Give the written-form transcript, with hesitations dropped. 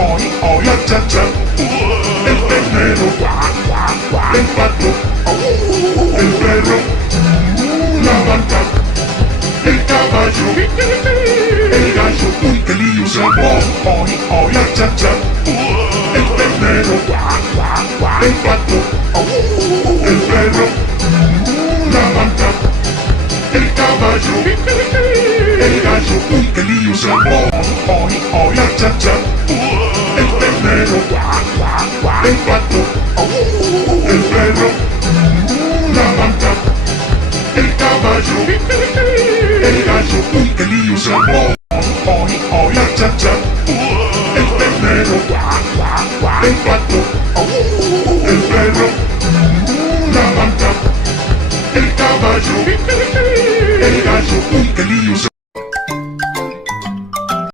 la chacha, el ternero, el pato, el perro, la vaca, el caballo, el gallo, uy que lío se armó, la chacha, el ternero, el pato, el perro, la vaca, el caballo, el gallo, uy que lío se armó, la chacha, el ternero, el pato, el perro, la vaca, el caballo, el gallo, uy que lío se armó, la chacha, el ternero, el pato, el perro, la vaca, el caballo.